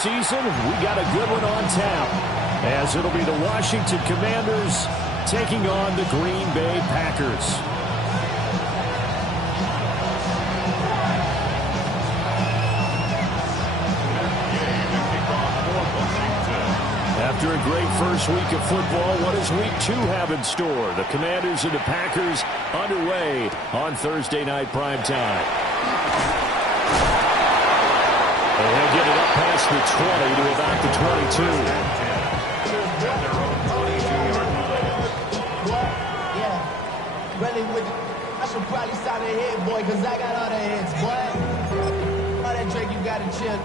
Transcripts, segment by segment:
Season, we got a good one on tap, as it'll be the Washington Commanders taking on the Green Bay Packers. After a great first week of football, what does week 2 have in store? The Commanders and the Packers underway on Thursday night primetime. And he'll get it up past the 20 to about the 22. Yeah, really with it. I should probably sign a hit, boy, because I got all the hits, boy. All that Drake, you got to chill.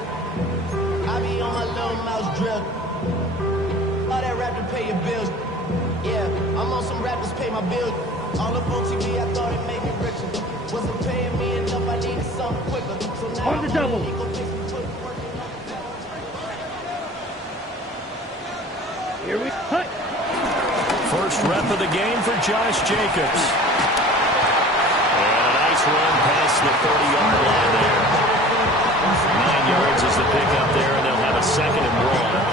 I be on my little mouse drill. All that rap to pay your bills. Yeah, I'm on some rappers pay my bills. All up on TV, I thought it made me richer. Wasn't paying me enough, I needed something quicker. So now on the double. Here we cut. First rep of the game for Josh Jacobs. And a nice run past the 30-yard line there. 9 yards is the pickup there, and they'll have a 2nd and 1.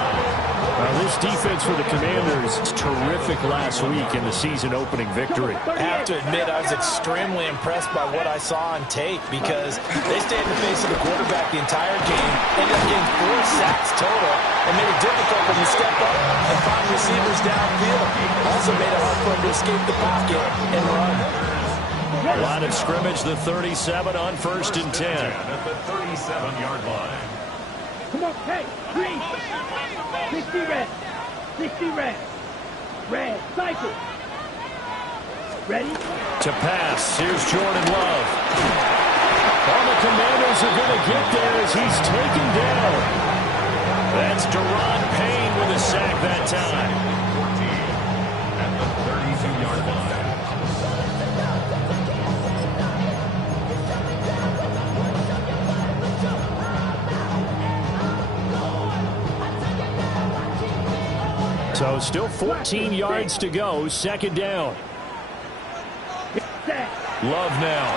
This defense for the Commanders is terrific last week in the season-opening victory. I have to admit, I was extremely impressed by what I saw on tape because they stayed in the face of the quarterback the entire game, ended up getting 4 sacks total, and made it difficult for them to step up and find receivers downfield. Also made it hard for them to escape the pocket and run. Line of scrimmage, the 37 on 1st and 10. At the 37-yard line. Come on, hey, green. 60 red. 60 red. Red, cycle. Ready? To pass, here's Jordan Love. All the Commanders are going to get there as he's taken down. That's Deron Payne with a sack that time. 14 at the 32-yard line. So still 14 yards to go, 2nd down. Love now.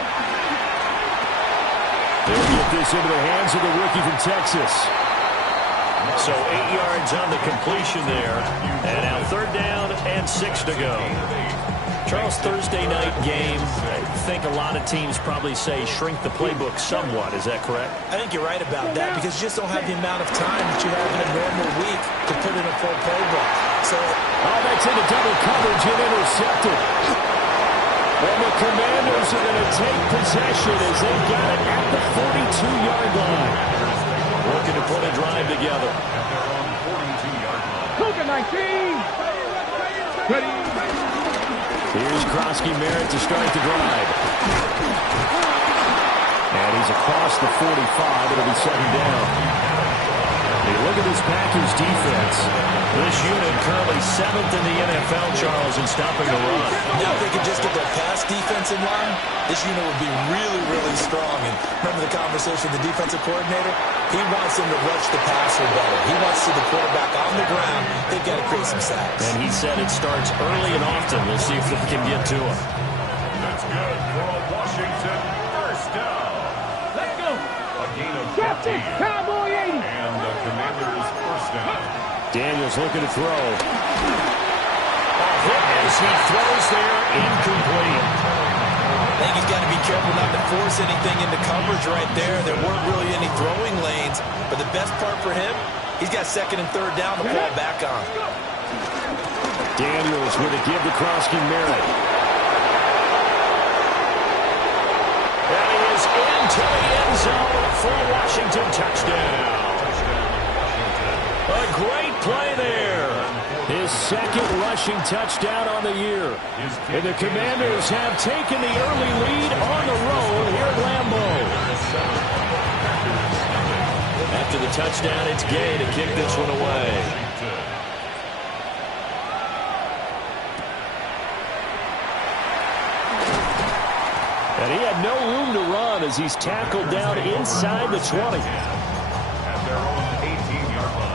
They'll get this into the hands of the rookie from Texas. So 8 yards on the completion there. And now 3rd down and 6 to go. Charles, Thursday night game, I think a lot of teams probably say shrink the playbook somewhat. Is that correct? I think you're right about that because you just don't have the amount of time that you have in a normal week to put in a full playbook. So, that's into double coverage and intercepted. And the Commanders are going to take possession as they got it at the 42-yard line. Looking to put a drive together. Cougar 19. Ready. Here's Krosky Merritt to start the drive. And he's across the 45. It'll be 2nd down. Hey, look at this Packers defense. This unit currently 7th in the NFL, Charles, in stopping the run. Now if they could just get their pass defense in line, this unit would be really, really strong. And remember the conversation with the defensive coordinator? He wants them to rush the passer better. He wants to see the quarterback on the ground. They've got to create some sacks. And he said it starts early and often. We'll see if they can get to him. That's good for a Washington 1st down. Let's go. A gain of 15. Cowboy 80. And the Commanders 1st down. Daniels looking to throw. As he throws there, incomplete. I think he's got to be careful not to force anything into coverage right there. There weren't really any throwing lanes. But the best part for him, he's got 2nd and 3rd down to fall back on. Daniels with a give to Krosky Merritt. And he is into the end zone for a Washington touchdown. A great play there. His 2nd rushing touchdown on the year. And the Commanders have taken the early lead on the road here at Lambeau. After the touchdown, it's Gay to kick this one away. And he had no room to run as he's tackled down inside the 20. At their own 18-yard line.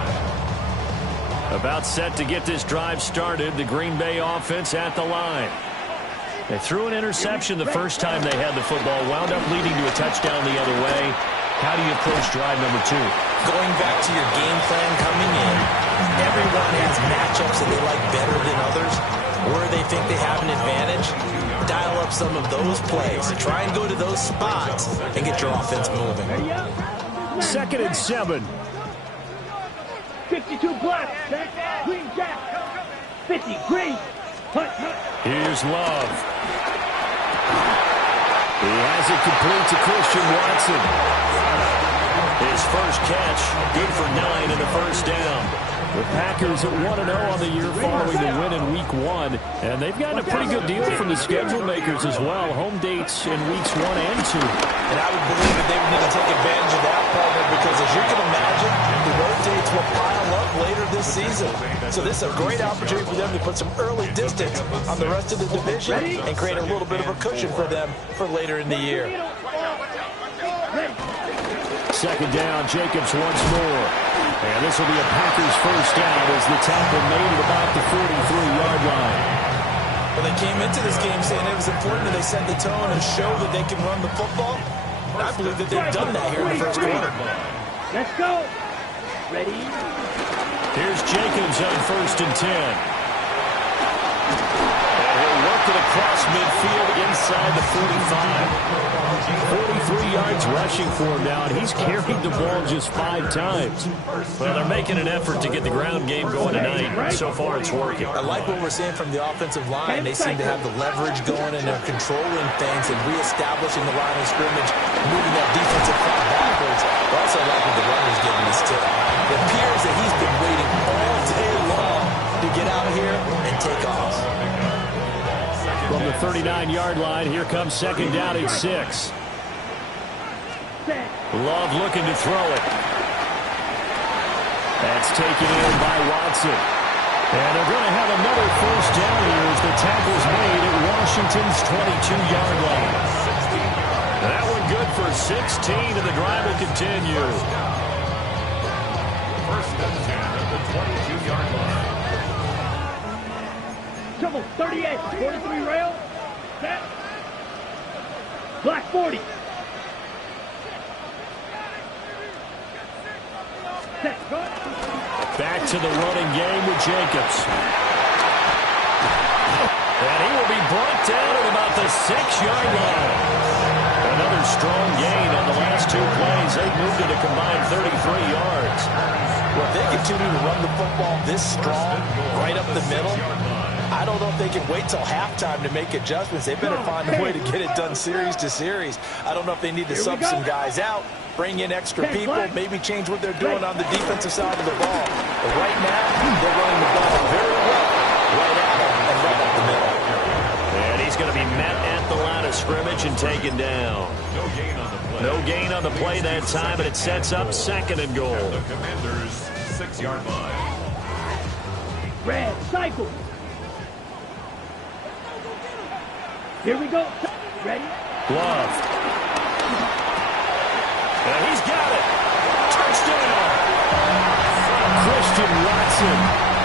About set to get this drive started. The Green Bay offense at the line. They threw an interception the first time they had the football. Wound up leading to a touchdown the other way. How do you approach drive number 2? going back to your game plan coming in, everyone has matchups that they like better than others, where they think they have an advantage. Dial up some of those plays. Try and go to those spots and get your offense moving. 2nd and 7. 52 black. Green jack. 50 green. Hunt. Here's Love. He has it complete to Christian Watson. His first catch, good for 9 and a first down. The Packers at 1-0 on the year following the win in Week 1. And they've gotten a pretty good deal from the schedule makers as well. Home dates in Weeks 1 and 2. And I would believe that they would need to take advantage of that, partner, because as you can imagine, the road dates will pile up later this season. So this is a great opportunity for them to put some early distance on the rest of the division and create a little bit of a cushion for them for later in the year. 2nd down, Jacobs once more. And this will be a Packers first down as the tackle made at about the 43-yard line. Well, they came into this game saying it was important that they set the tone and show that they can run the football. And I believe that they've done that here in the first quarter. Let's go. Ready? Here's Jacobs on 1st and 10. And he'll work it across midfield inside the 45. 43 yards rushing for him now, and he's carried the ball just 5 times. Well, they're making an effort to get the ground game going tonight. So far, it's working. I like what we're seeing from the offensive line. They seem to have the leverage going, and they're controlling things and reestablishing the line of scrimmage, moving that defensive front backwards. I also like what the runner's giving us tip. It appears that he's been waiting all day long to get out here and take off. From the 39-yard line, here comes 2nd down and 6. Love looking to throw it. That's taken in by Watson. And they're going to have another first down here as the tackle's made at Washington's 22-yard line. That one good for 16, and the drive will continue. 1st and 10 at the 22-yard line. Trouble 38. 43 rail. Set. Black 40. Set. Go. Back to the running game with Jacobs. And he will be brought down at about the 6-yard line. Another strong gain on the last 2 plays. They've moved it a combined 33 yards. Well, if they continue to run the football this strong, right up the middle, I don't know if they can wait till halftime to make adjustments. They better find a way to get it done series to series. I don't know if they need to sub some guys out, bring in extra people, maybe change what they're doing on the defensive side of the ball. But right now, they're running the ball very well, right at them and right up the middle. And he's going to be met at the line of scrimmage and taken down. No gain on the play. No gain on the play that time, and it sets up 2nd and goal. The Commanders' 6-yard line. Red. Cycle. Here we go. Ready? Love. And he's got it. Touchdown. Christian Watson,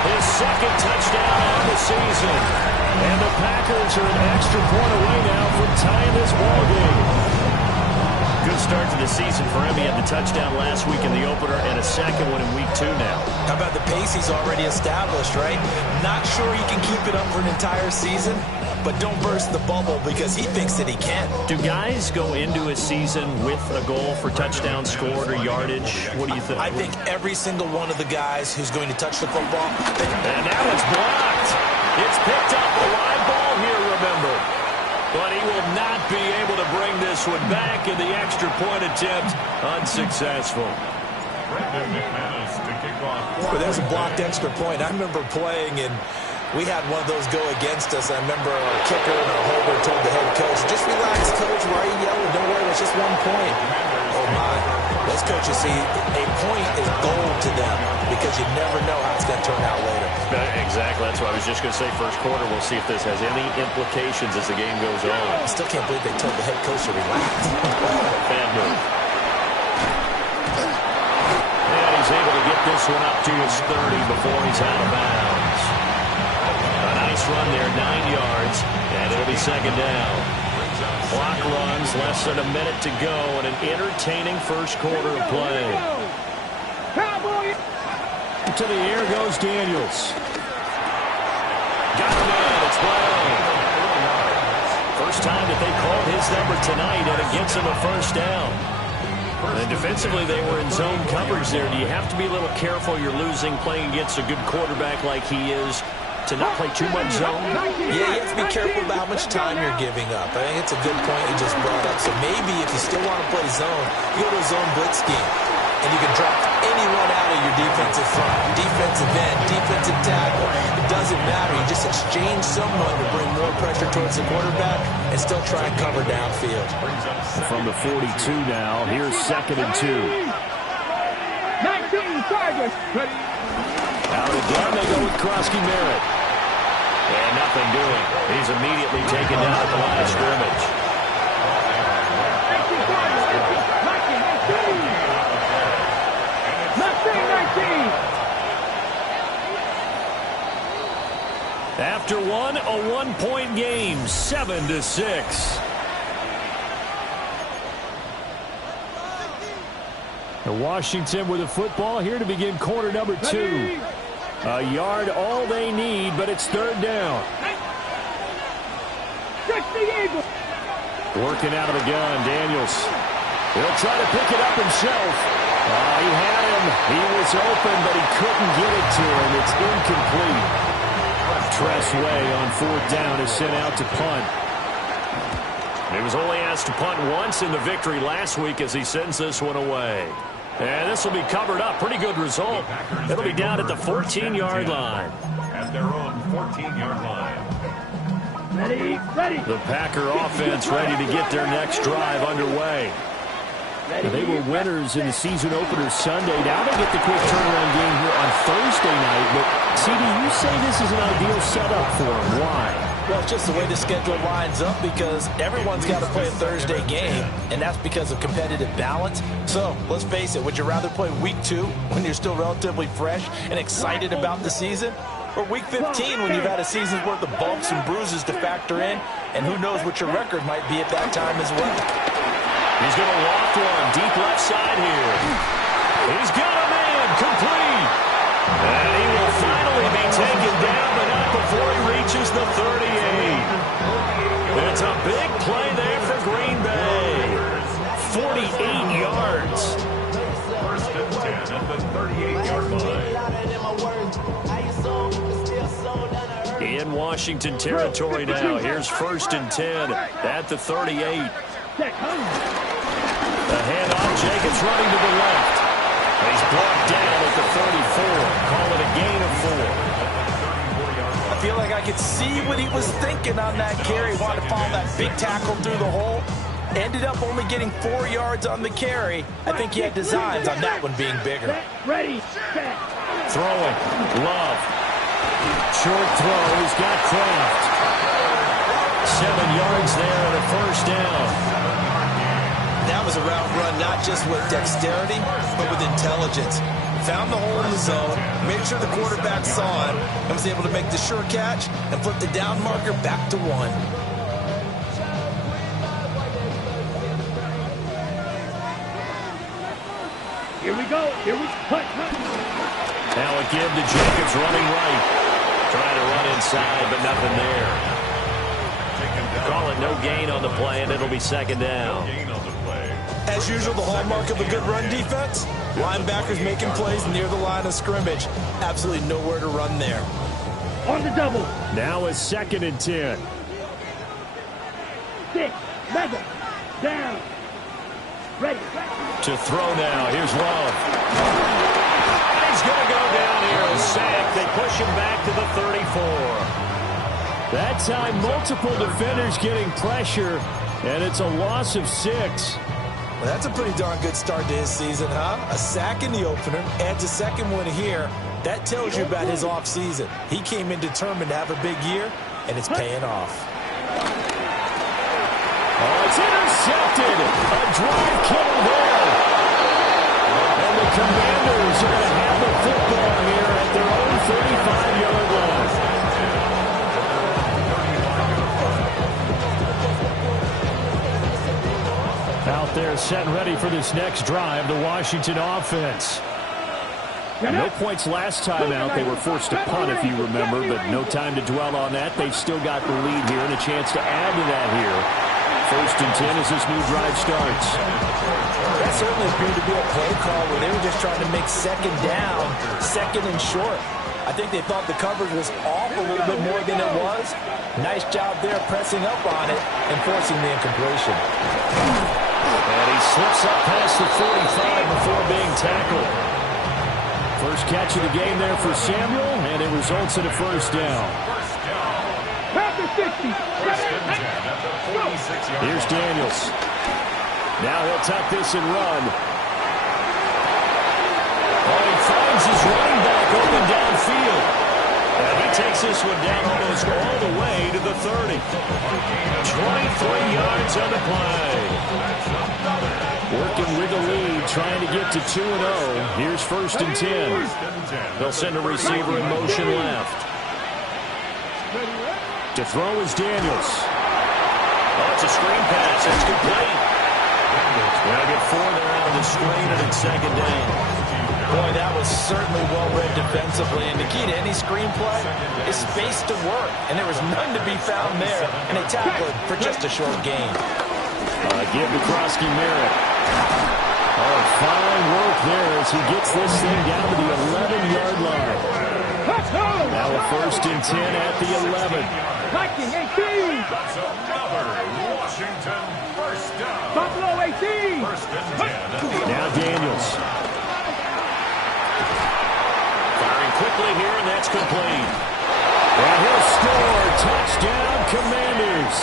his 2nd touchdown on the season. And the Packers are an extra point away now from tying this ball game. Good start to the season for him. He had the touchdown last week in the opener and a 2nd one in Week 2 now. How about the pace he's already established, right? Not sure he can keep it up for an entire season, but don't burst the bubble because he thinks that he can. Do guys go into a season with a goal for touchdown scored or yardage? What do you think? I think every single one of the guys who's going to touch the football. And now it's blocked. It's picked up. A live ball here, remember. But he will not be able to bring this one back, and the extra point attempt unsuccessful. Brandon McManus to kick off. But there's a blocked extra point. I remember playing, and we had one of those go against us. I remember our kicker and our holder told the head coach, just relax, coach. Why are you yelling? Don't worry, it's just 1 point. Oh, my. Those coaches see a point is gold to them because you never know how it's going to turn out later. Exactly. That's what I was just going to say. First quarter, we'll see if this has any implications as the game goes on. I still can't believe they told the head coach to relax. Bad move. And he's able to get this one up to his 30 before he's out of bounds. A nice run there, 9 yards, and it'll be 2nd down. Clock runs, less than a minute to go, and an entertaining first quarter of play. To the air goes Daniels. Got him in. It's Brown. First time that they called his number tonight, and it gets him a first down. And defensively, they were in zone coverage there. Do you have to be a little careful? You're losing playing against a good quarterback like he is to not play too much zone? Yeah, you have to be careful about how much time you're giving up. I think it's a good point you just brought up. So maybe if you still want to play zone, you go to a zone blitz scheme. And you can drop anyone out of your defensive front, defensive end, defensive tackle. It doesn't matter. You just exchange someone to bring more pressure towards the quarterback and still try and cover downfield. From the 42 now, here's 2nd and 2. 19 Chargers. Out of the gun, they go with Krosky Merritt. And nothing doing. He's immediately taken down at the line of scrimmage. 19 Chargers. 19. After one, a one-point game, 7-6. Washington with the football here to begin quarter number 2. A yard all they need, but it's 3rd down. Working out of the gun, Daniels. He'll try to pick it up himself. He had him. He was open, but he couldn't get it to him. It's incomplete. Tress Way on 4th down is sent out to punt. He was only asked to punt once in the victory last week as he sends this one away. And this will be covered up. Pretty good result. It'll be down at the 14-yard line. At their own 14-yard line. Ready. The Packer offense ready to get their next drive underway. They were winners in the season opener Sunday. Now they get the quick turnaround game here on Thursday night. But, CD, you say this is an ideal setup for them. Why? Well, it's just the way the schedule lines up because everyone's got to play a Thursday game, and that's because of competitive balance. So, let's face it, would you rather play week 2 when you're still relatively fresh and excited about the season? Or week 15 when you've had a season's worth of bumps and bruises to factor in, and who knows what your record might be at that time as well. He's going to loft one deep left side here. He's got a man complete. And he will finally be taken down, but not before he reaches the 38. It's a big play there for Green Bay. 48 yards. 1st and 10 at the 38-yard line. In Washington territory now. Here's 1st and 10 at the 38. The handoff, Jacobs running to the left. He's brought down at the 34. Call it a gain of 4. I feel like I could see what he was thinking on that carry. Wanted to follow that big tackle through the hole. Ended up only getting 4 yards on the carry. I think he had designs on that one being bigger. Ready. Throwing. Love. Short throw. He's got Kraft. 7 yards there and a first down. That was a route run, not just with dexterity, but with intelligence. Found the hole in the zone, made sure the quarterback saw it, and was able to make the sure catch and flip the down marker back to 1. Here we go. Now a give to Jacobs running right. Trying to run inside, but nothing there. Call it no gain on the play, and it'll be 2nd down. As usual, the hallmark of a good run defense, linebackers making plays near the line of scrimmage. Absolutely nowhere to run there. On the double. Now it's 2nd and 10. 6, 7, down. Ready. To throw now. Here's Love. He's going to go down here and sack. They push him back to the 34. That time, multiple defenders getting pressure, and it's a loss of 6. Well, that's a pretty darn good start to his season, huh? A sack in the opener, adds a second one here. That tells you about his offseason. He came in determined to have a big year, and it's paying off. Oh, it's intercepted. A drive kill there. And the Commanders are going to have the football here at their own 35-yard line. Out there set ready for this next drive, the Washington offense. No points last time out. They were forced to punt, if you remember, but no time to dwell on that. They've still got the lead here and a chance to add to that here. 1st and 10 as this new drive starts. That certainly appeared to be a play call where they were just trying to make second down, second and short. I think they thought the coverage was off a little bit more than it was. Nice job there pressing up on it and forcing the incompletion. And he slips up past the 45 before being tackled. First catch of the game there for Samuel, and it results in a 1st down. Here's Daniels. Now he'll tuck this and run. Oh, he finds his running back open downfield. And he takes this one down almost all the way to the 30. 23 yards on the play. Working with the lead, trying to get to 2-0. Here's 1st and 10. They'll send a receiver in motion left. To throw is Daniels. Oh, it's a screen pass. It's complete. They'll get 4 there out of the screen, and it's 2nd down. Boy, that was certainly well-read defensively. And the key to any screen play is space to work. And there was none to be found there. And they tackled it for just a short gain. Give to Krosky Merritt. Oh, fine work there as he gets this thing down to the 11-yard line. Now a 1st and 10 at the 11. Viking 18. That's another Washington 1st down. Buffalo 18. 1st and 10. Now Daniels. Firing quickly here, and that's complete. And he'll score. Touchdown, Commanders.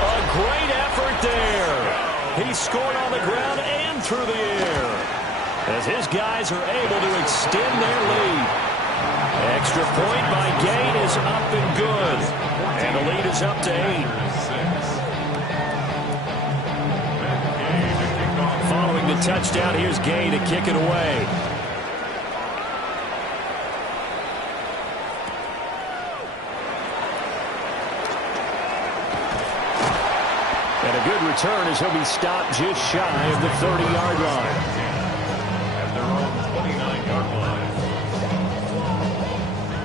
A great effort there. He scored on the ground and through the air as his guys are able to extend their lead. Extra point by Gain is up and good. And the lead is up to 8. Following the touchdown, here's Gain to kick it away. And a good return as he'll be stopped just shy of the 30-yard line. At their own 29-yard line.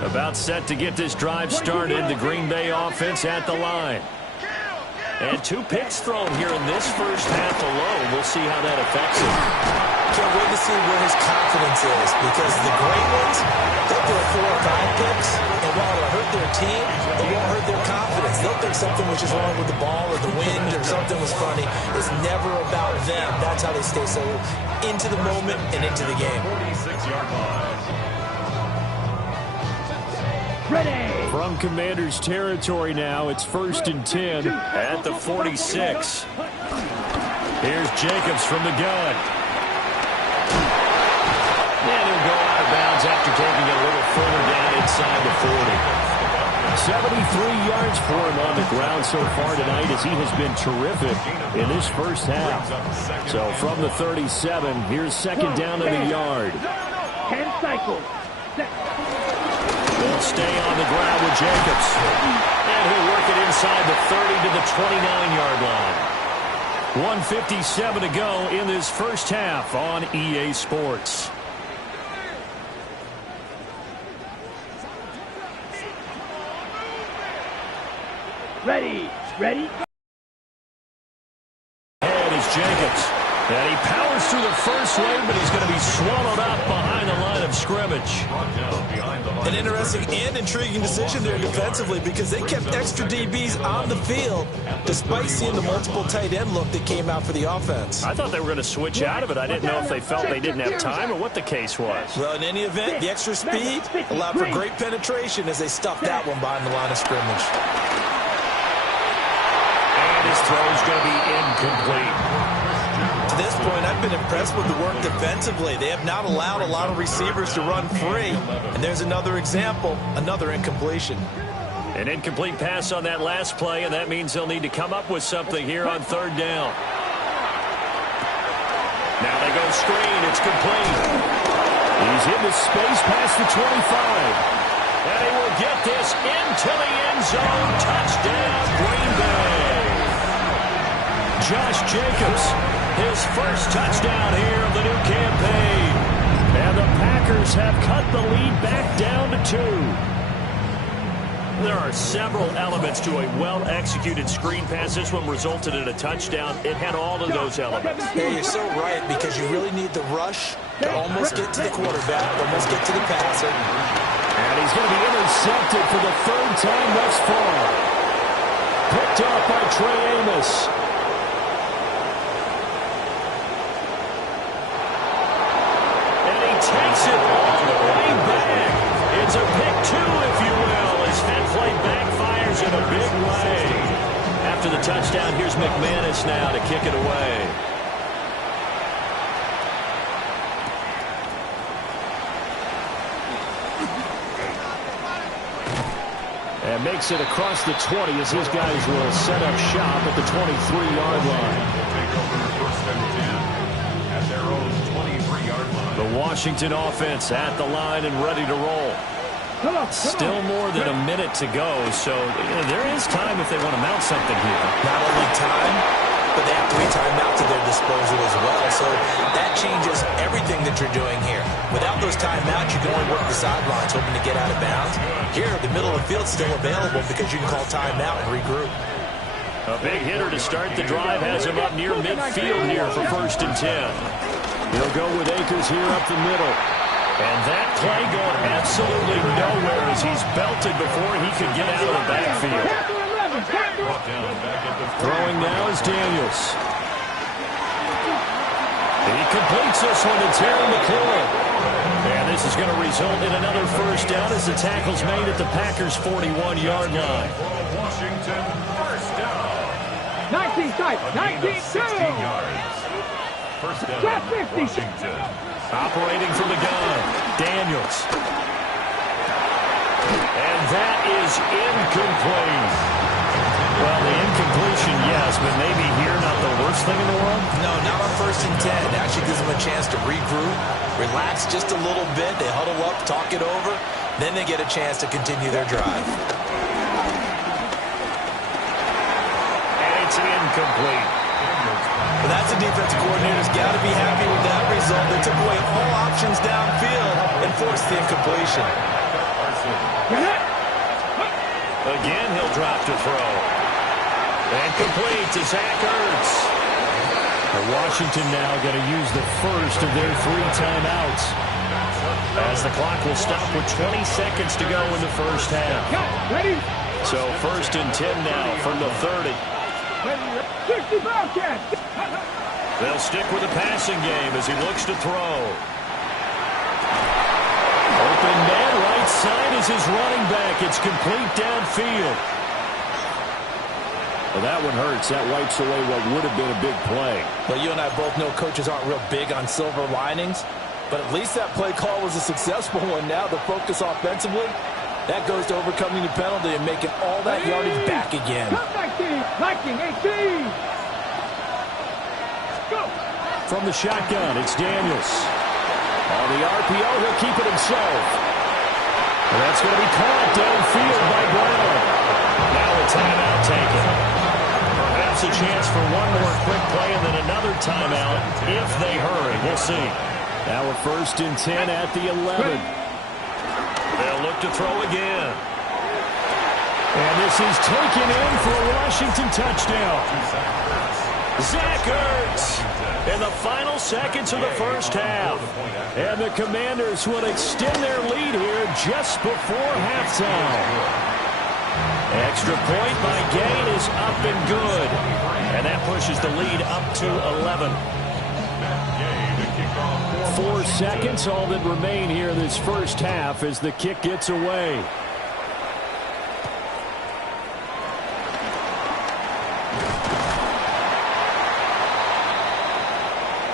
About set to get this drive started. The Green Bay offense at the line. And 2 picks thrown here in this first half alone. We'll see how that affects him. Can't wait to see where his confidence is, because the great ones, they'll throw 4 or 5 picks, and while it'll hurt their team, it won't hurt their confidence. They'll think something was just wrong with the ball or the wind or something was funny. It's never about them. That's how they stay so into the moment and into the game. 46-yard line. Ready. From Commanders territory now, it's 1st and 10 at the 46. Here's Jacobs from the gun. And he'll go out of bounds after taking it a little further down inside the 40. 73 yards for him on the ground so far tonight as he has been terrific in this first half. So from the 37, here's 2nd down in the yard. 10 cycles. They'll stay on the ground with Jacobs. And he'll work it inside the 30 to the 29-yard line. 1:57 to go in this first half on EA Sports. Ready. Ready. Ahead is Jacobs. And he powers through the first lane, but he's going to be swallowed up behind the line of scrimmage. An interesting and intriguing decision there defensively, because they kept extra DBs on the field despite seeing the multiple tight end look that came out for the offense. I thought they were going to switch out of it. I didn't know if they felt they didn't have time or what the case was. Well, in any event, the extra speed allowed for great penetration as they stuffed that one behind the line of scrimmage. And his throw is going to be incomplete. To this point, I've been impressed with the work defensively. They have not allowed a lot of receivers to run free. And there's another example, another incompletion. An incomplete pass on that last play, and that means they'll need to come up with something here on 3rd down. Now they go screen. It's complete. He's in the space past the 25. And he will get this into the end zone. Touchdown, Green Bay. Josh Jacobs, his first touchdown here of the new campaign. And the the Packers have cut the lead back down to 2. There are several elements to a well-executed screen pass. This one resulted in a touchdown. It had all of those elements. Yeah, you're so right, because you really need the rush to almost get to the quarterback, almost get to the passer. And he's going to be intercepted for the 3rd time thus far. Picked up by Trey Amos. And he takes it all the way back. It's a pick 2, if you will, as that play backfires in a big way. After the touchdown, here's McManus now to kick it away. And makes it across the 20 as his guys will set up shop at the 23-yard line. Take over 1st and 10 at their own 23-yard line. The Washington offense at the line and ready to roll. Still more than a minute to go, so there is time if they want to mount something here. Not only time, but they have 3 timeouts at their disposal as well. So that changes everything that you're doing here. Without those timeouts, you can only work the sidelines, hoping to get out of bounds. Here, the middle of the field's still available because you can call timeout and regroup. A big hitter to start the drive has him up near midfield here for 1st and 10. He'll go with Akers here up the middle. And that play going absolutely nowhere as he's belted before he could get out of the backfield. Throwing now is Daniels. He completes this one to Terry McLaurin. And this is going to result in another 1st down as the tackle's made at the Packers' 41-yard line. Washington, 1st down. 19 tight, 19 yards. 1st down, Washington. Operating from the gun, Daniels. And that is incomplete. Well, the incompletion, yes, but maybe here not the worst thing in the world? No, not on 1st and 10. It actually gives them a chance to regroup, relax just a little bit. They huddle up, talk it over. Then they get a chance to continue their drive. And it's incomplete. But that's the defensive coordinator's got to be happy with that result. They took away all options downfield and forced the incompletion. Again, he'll drop to throw. And complete to Zach Ertz. Washington now going to use the 1st of their 3 timeouts, as the clock will stop with 20 seconds to go in the 1st half. So 1st and 10 now from the 30. They'll stick with the passing game as he looks to throw. Open man, right side is his running back. It's complete downfield. Well, that one hurts. That wipes away what would have been a big play. Well, you and I both know coaches aren't real big on silver linings, but at least that play call was a successful one. Now the focus offensively, that goes to overcoming the penalty and making all that yardage back again. 19, 18. Go. From the shotgun, it's Daniels. On the RPO, he'll keep it himself. And that's going to be caught downfield by Brown. Now a timeout taken. Perhaps a chance for one more quick play and then another timeout if they hurry. We'll see. Now a 1st and 10 at the 11. They'll look to throw again. And this is taken in for a Washington touchdown. Zach Ertz in the final seconds of the 1st half. And the Commanders will extend their lead here just before halftime. Extra point by Gain is up and good. And that pushes the lead up to 11. 4 seconds, all that remain here in this 1st half as the kick gets away.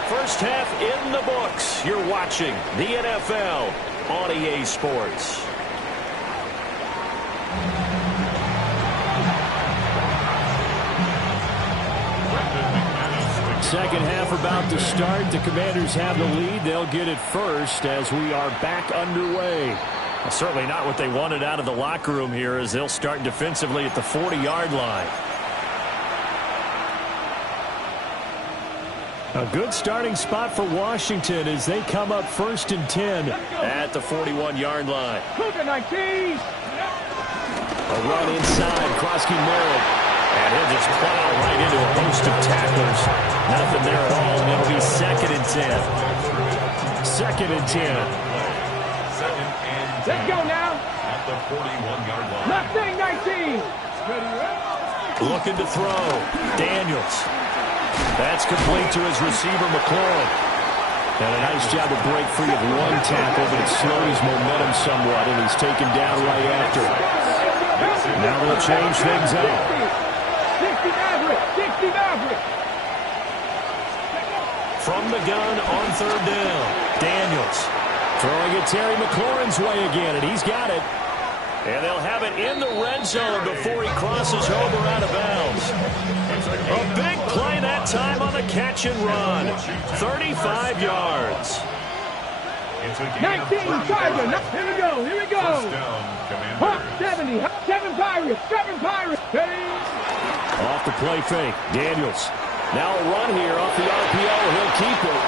First half in the books. You're watching the NFL on EA Sports. Second half about to start. The Commanders have the lead. They'll get it first as we are back underway. Well, certainly not what they wanted out of the locker room here as they'll start defensively at the 40-yard line. A good starting spot for Washington as they come up 1st and 10 at the 41-yard line. Cougar 19. A run inside, Kroski Merritt. And he'll just plow right into a host of tacklers. Nothing there at all, and it'll be 2nd and 10. 2nd and 10. 2nd and 10. Let's go now. At the 41-yard line. Mustang 19. Looking to throw. Daniels. That's complete to his receiver, McLaurin. And a nice job to break free of one tackle, but it slowed his momentum somewhat, and he's taken down right after. Now they'll change things up. 60 Maverick. 60 Maverick. From the gun on 3rd down. Daniels throwing it Terry McLaurin's way again, and he's got it. And they'll have it in the red zone before he crosses over out of bounds. A big play that time on the catch and run. 35 yards. 19 Tiger. Here we go. Here we go. Hawk 70. 7 Pirates. 7 Pirates. Hey. Off the play fake. Daniels. Now a run here off the RPO. He'll keep it.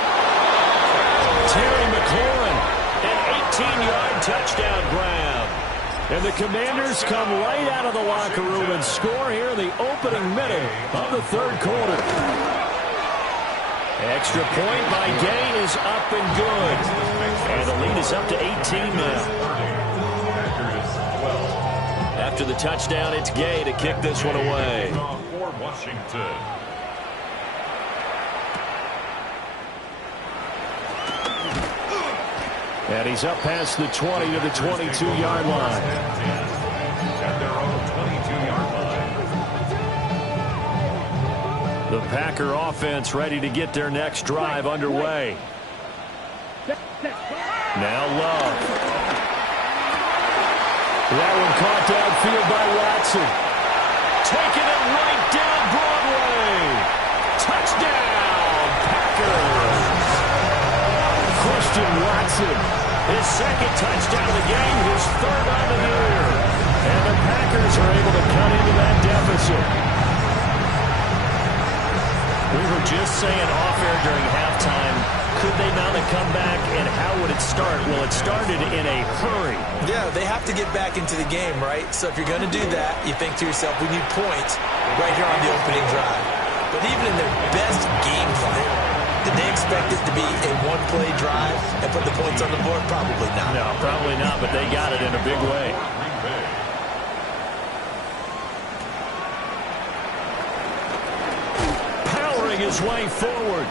Terry McLaurin. An 18-yard touchdown grab. And the Commanders come right out of the locker room and score here in the opening minute of the 3rd quarter. Extra point by Gay is up and good. And the lead is up to 18 now. After the touchdown, it's Gay to kick this one away. For Washington. And he's up past the 20 to the 22-yard line. At their own 22-yard line. The Packer offense ready to get their next drive underway. Now Love. That one caught downfield by Watson. Taking it right down Broadway. Touchdown, Packers. Christian Watson, his 2nd touchdown of the game, his 3rd on the year. And the Packers are able to cut into that deficit. We were just saying off-air during halftime, could they mount a comeback, and how would it start? Well, it started in a hurry. Yeah, they have to get back into the game, right? So if you're going to do that, you think to yourself, we need points right here on the opening drive. But even in their best game plan, did they expect it to be a one-play drive and put the points on the board? Probably not. No, probably not, but they got it in a big way. Powering his way forward.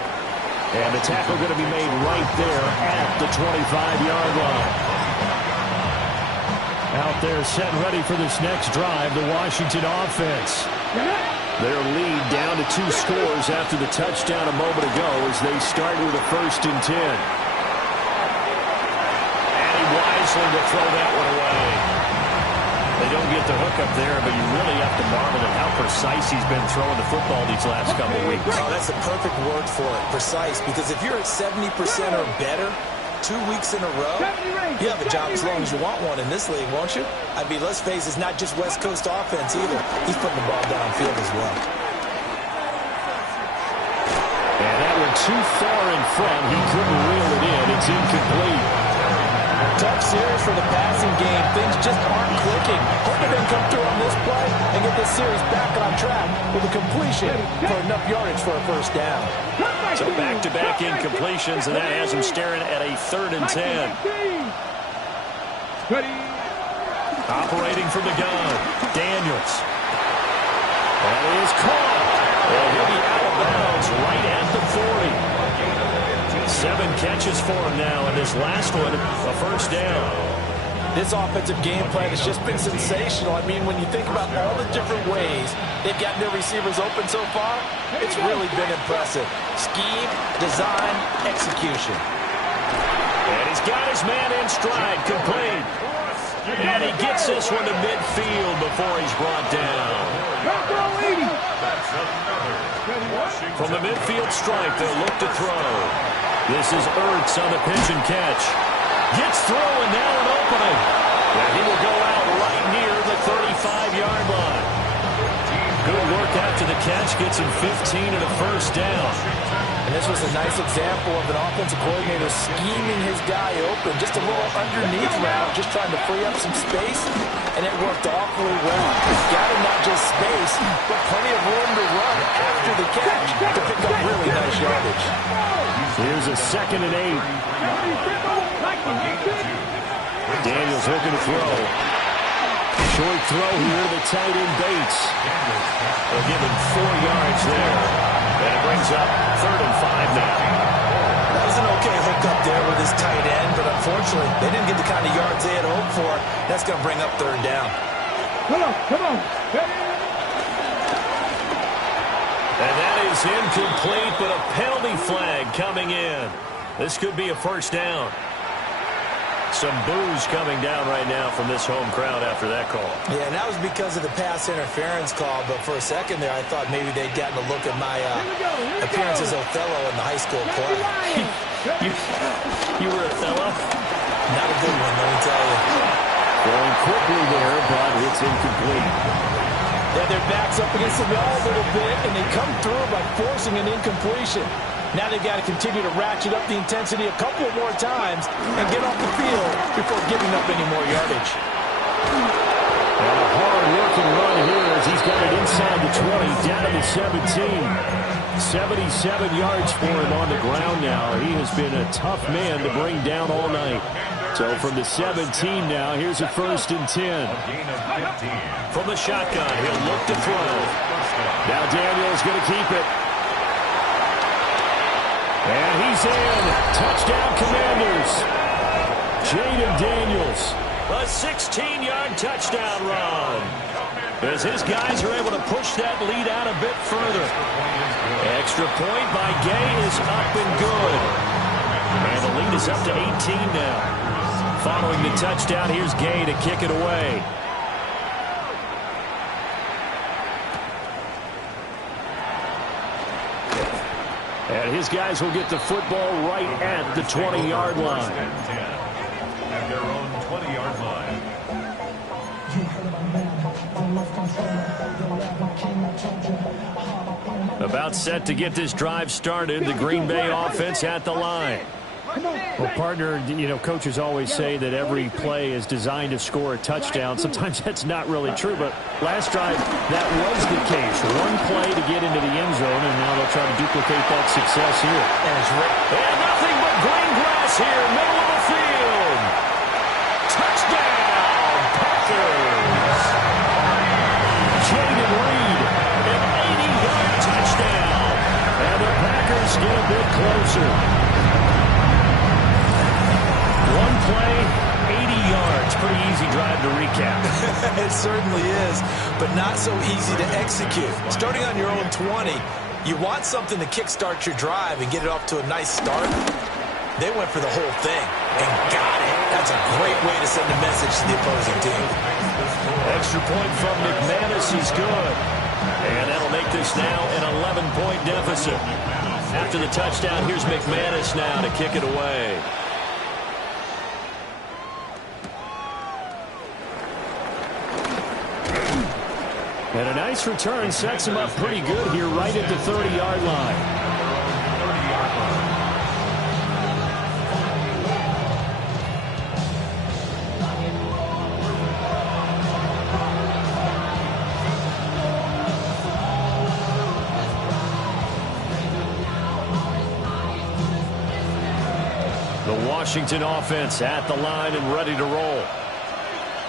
And the tackle going to be made right there at the 25-yard line. Out there set ready for this next drive, the Washington offense. Their lead down to 2 scores after the touchdown a moment ago as they start with a 1st and 10. And he wisely to throw that one away. They don't get the hook up there, but you really have to marvel at how precise he's been throwing the football these last couple of weeks. Oh, that's the perfect word for it, precise, because if you're at 70% or better 2 weeks in a row, you have a job as long as you want one in this league, won't you? I mean, let's face it, it's not just West Coast offense either. He's putting the ball downfield as well. And that one too far in front. He couldn't reel it in. It's incomplete. Tough series for the passing game. Things just aren't clicking. Hoping they can come through on this play and get this series back on track with a completion for enough yardage for a 1st down. So back-to-back incompletions, and that has him staring at a 3rd and 10. Operating from the gun, Daniels. That is caught. And he'll be out of bounds right at the 40. 7 catches for him now, and this last one, a 1st down. This offensive game plan has just been sensational. I mean, when you think about all the different ways they've gotten their receivers open so far, it's really been impressive. Scheme, design, execution. And he's got his man in stride, complete. And he gets this one to midfield before he's brought down. From the midfield stripe, they'll look to throw. This is Ertz on the pitch and catch. Gets through, and now an opening. And he will go out right near the 35-yard line. Good work after the catch. Gets him 15 and a 1st down. And this was a nice example of an offensive coordinator scheming his guy open. Just a little underneath route, just trying to free up some space, and it worked awfully well. Got him not just space, but plenty of room to run after the catch to pick up really nice yardage. Here's a 2nd and 8. Daniels looking to throw. Short throw here to the tight end Bates. They'll give him 4 yards there. And it brings up 3rd and 5 now. That was an okay hookup there with his tight end, but unfortunately, they didn't get the kind of yards they had hoped for. That's going to bring up 3rd down. Come on. And that is incomplete, but a penalty flag coming in. This could be a 1st down. Some boos coming down right now from this home crowd after that call. Yeah, and that was because of the pass interference call, but for a second there, I thought maybe they'd gotten a look at my appearance as Othello in the high school play. You were Othello? Not a good one, let me tell you. Going quickly there, but it's incomplete. Yeah, their back's up against the wall a little bit, and they come through by forcing an incompletion. Now they've got to continue to ratchet up the intensity a couple more times and get off the field before giving up any more yardage. And a hard-working run here as he's got it inside the 20, down to the 17. 77 yards for him on the ground now. He has been a tough man to bring down all night. So from the 17 now, here's a 1st and 10. From the shotgun, he'll look to throw. Now Daniels going to keep it. And he's in. Touchdown, Commanders. Jaden Daniels. A 16-yard touchdown run. As his guys are able to push that lead out a bit further. Extra point by Gay is up and good. And the lead is up to 18 now. Following the touchdown, here's Gay to kick it away. And his guys will get the football right at the 20-yard line. At their own 20-yard line. About set to get this drive started. The Green Bay offense at the line. Well, partner, you know, coaches always say that every play is designed to score a touchdown. Sometimes that's not really true, but last drive, that was the case. One play to get into the end zone, and now they'll try to duplicate that success here. And nothing but green grass here, middle of the field. Touchdown, Packers. Jaden Reed, an 80-yard touchdown. And the Packers get a bit closer. One play, 80 yards. Pretty easy drive to recap. It certainly is, but not so easy to execute. Starting on your own 20, you want something to kickstart your drive and get it off to a nice start. They went for the whole thing and got it. That's a great way to send a message to the opposing team. Extra point from McManus is good. And that'll make this now an 11-point deficit. After the touchdown, here's McManus now to kick it away. And a nice return sets him up pretty good here right at the 30-yard line. The Washington offense at the line and ready to roll.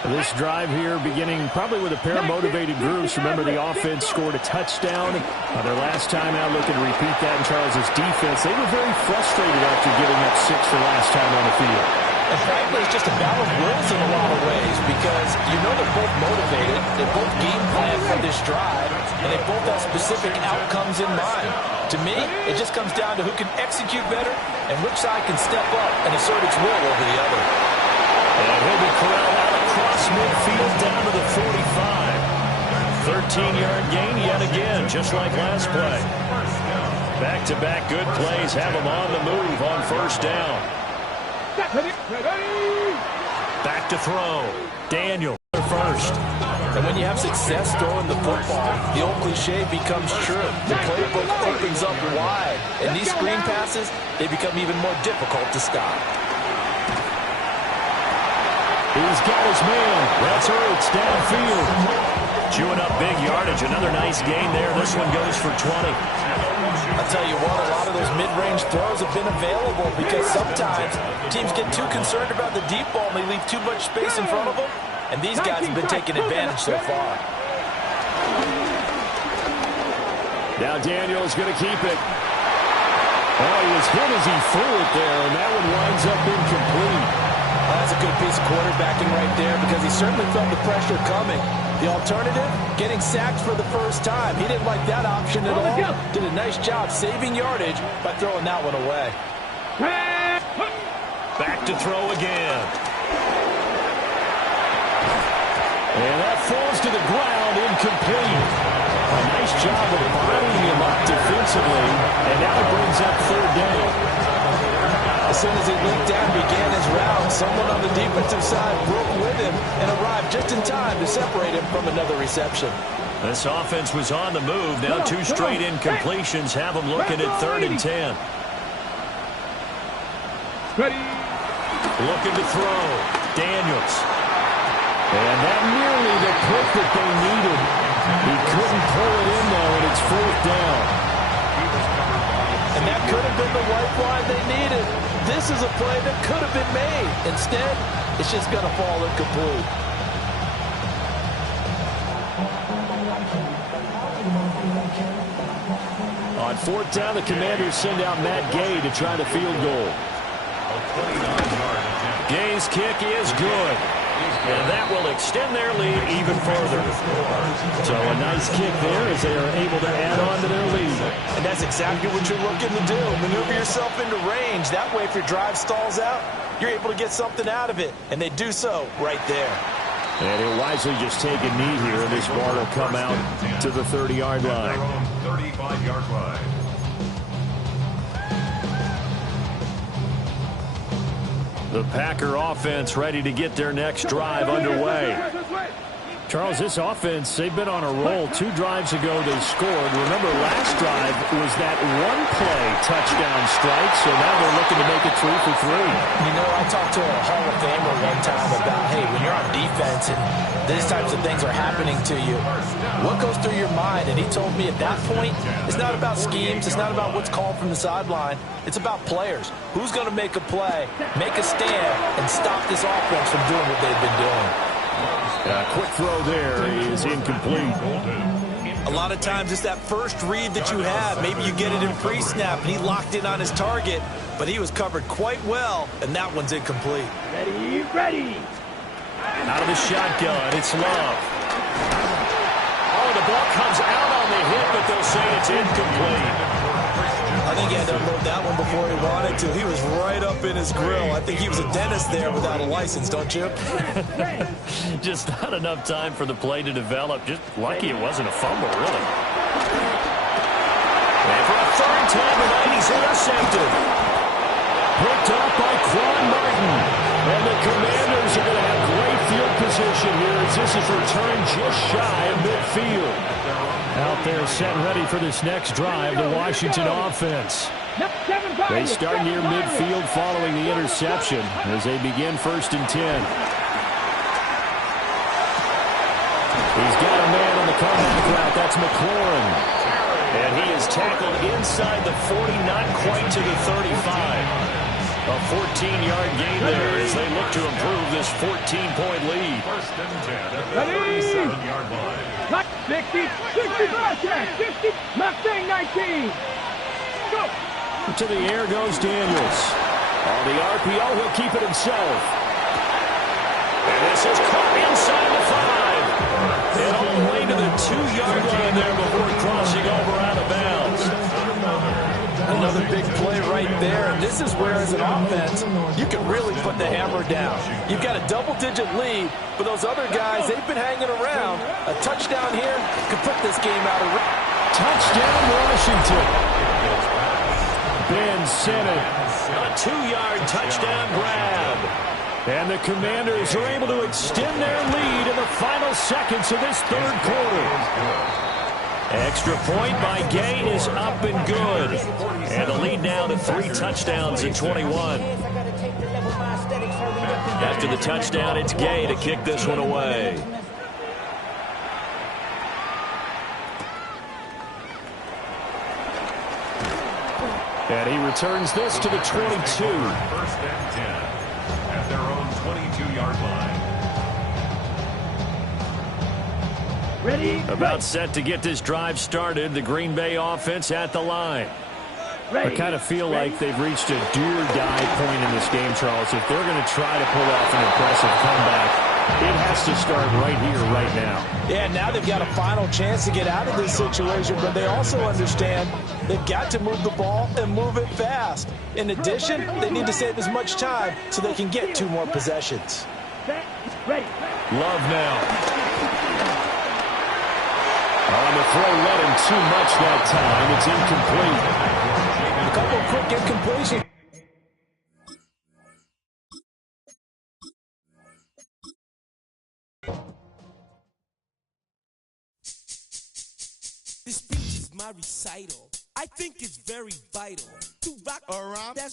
This drive here beginning probably with a pair of motivated groups. Remember, the offense scored a touchdown their last time out, looking to repeat that in Charles's defense. They were very frustrated after giving up 6 the last time on the field. And frankly, it's just a battle of wills in a lot of ways because you know they're both motivated, they both game plan for this drive, and they both have specific outcomes in mind. To me, it just comes down to who can execute better and which side can step up and assert its will over the other. And he'll be corralled out across midfield down to the 45. 13-yard gain yet again, just like last play. Back-to-back good plays have him on the move on first down. Back to throw. Daniel first. And when you have success throwing the football, the old cliche becomes true. The playbook opens up wide. And these screen passes, they become even more difficult to stop. He's got his man. That's Ertz downfield. Chewing up big yardage. Another nice gain there. This one goes for 20. I'll tell you what, a lot of those mid-range throws have been available because sometimes teams get too concerned about the deep ball and they leave too much space in front of them. And these guys have been taking advantage so far. Now Daniels going to keep it. Oh, he was hit as he threw it there, and that one winds up incomplete. That's a good piece of quarterbacking right there because he certainly felt the pressure coming. The alternative, getting sacked for the first time. He didn't like that option at all. Did a nice job saving yardage by throwing that one away. Back to throw again. And that falls to the ground, incomplete. A nice job of bodying him up defensively, and now it brings up third down. As soon as he leaped down and began his route, someone on the defensive side broke with him and arrived just in time to separate him from another reception. This offense was on the move. Now two straight incompletions have them looking at 3rd and 10. Ready. Looking to throw. Daniels. And that nearly the pick that they needed. He couldn't pull it in, though, and it's 4th down. And that could have been the lifeline they needed. This is a play that could have been made. Instead, it's just going to fall incomplete. On 4th down, the Commanders send out Matt Gay to try the field goal. Gay's kick is good. And that will extend their lead even further. So a nice kick there as they are able to add on to their lead. And that's exactly what you're looking to do. Maneuver yourself into range. That way, if your drive stalls out, you're able to get something out of it. And they do so right there. And he'll wisely just take a knee here, and this ball will come out to the 30-yard line. 35-yard line. The Packer offense ready to get their next drive underway. Charles, this offense, they've been on a roll. 2 drives ago, they scored. Remember, last drive was that one-play touchdown strike, so now they're looking to make it 3 for 3. You know, I talked to a Hall of Famer one time about, hey, when you're on defense and these types of things are happening to you, what goes through your mind? And he told me at that point, it's not about schemes, it's not about what's called from the sideline, it's about players. Who's going to make a play, make a stand, and stop this offense from doing what they've been doing? A quick throw there is incomplete. A lot of times it's that first read that you have. Maybe you get it in pre-snap, and he locked in on his target, but he was covered quite well, and that one's incomplete. Ready, ready. Out of the shotgun, it's Love. Oh, the ball comes out on the hit, but they'll say it's incomplete. I think he had to unload that one before he wanted to. He was right up in his grill. I think he was a dentist there without a license, don't you? Just not enough time for the play to develop. Just lucky it wasn't a fumble, really. And for a 3rd time tonight, he's intercepted. Picked up by Quan Martin. And the Commanders are going to have great field position here as this is returned just shy of midfield. Out there set ready for this next drive, the Washington offense. They start near midfield following the interception as they begin 1st and 10. He's got a man on the comeback route. That's McLaurin. And he is tackled inside the 40, not quite to the 35. A 14-yard gain there as they look to improve this 14-point lead. 1st and 10 at the 37-yard line. 60, 50, Mustang 19. Go. To the air goes Daniels. On the RPO, he'll keep it himself. And this is caught inside the 5. And all the way to the 2-yard line there before crossing over out of bounds. Another big play right there, and this is where, as an offense, you can really put the hammer down. You've got a double-digit lead, but those other guys, they've been hanging around. A touchdown here could put this game out of reach. Touchdown, Washington. Ben Sinnott, a 2-yard touchdown grab. And the Commanders are able to extend their lead in the final seconds of this third quarter. Extra point by Gay is up and good. And the lead now to 3 touchdowns in 21. After the touchdown, it's Gay to kick this one away. And he returns this to the 22. First and 10 at their own 22-yard line. Ready? About set to get this drive started. The Green Bay offense at the line. I kind of feel like they've reached a do-or-die point in this game, Charles. If they're going to try to pull off an impressive comeback, it has to start right here, right now. Yeah, now they've got a final chance to get out of this situation, but they also understand they've got to move the ball and move it fast. In addition, they need to save as much time so they can get 2 more possessions. Love now. On the throw, let him too much that time. It's incomplete. A couple of quick incompletions. This speech is my recital. I think it's very vital to rock around. That's right.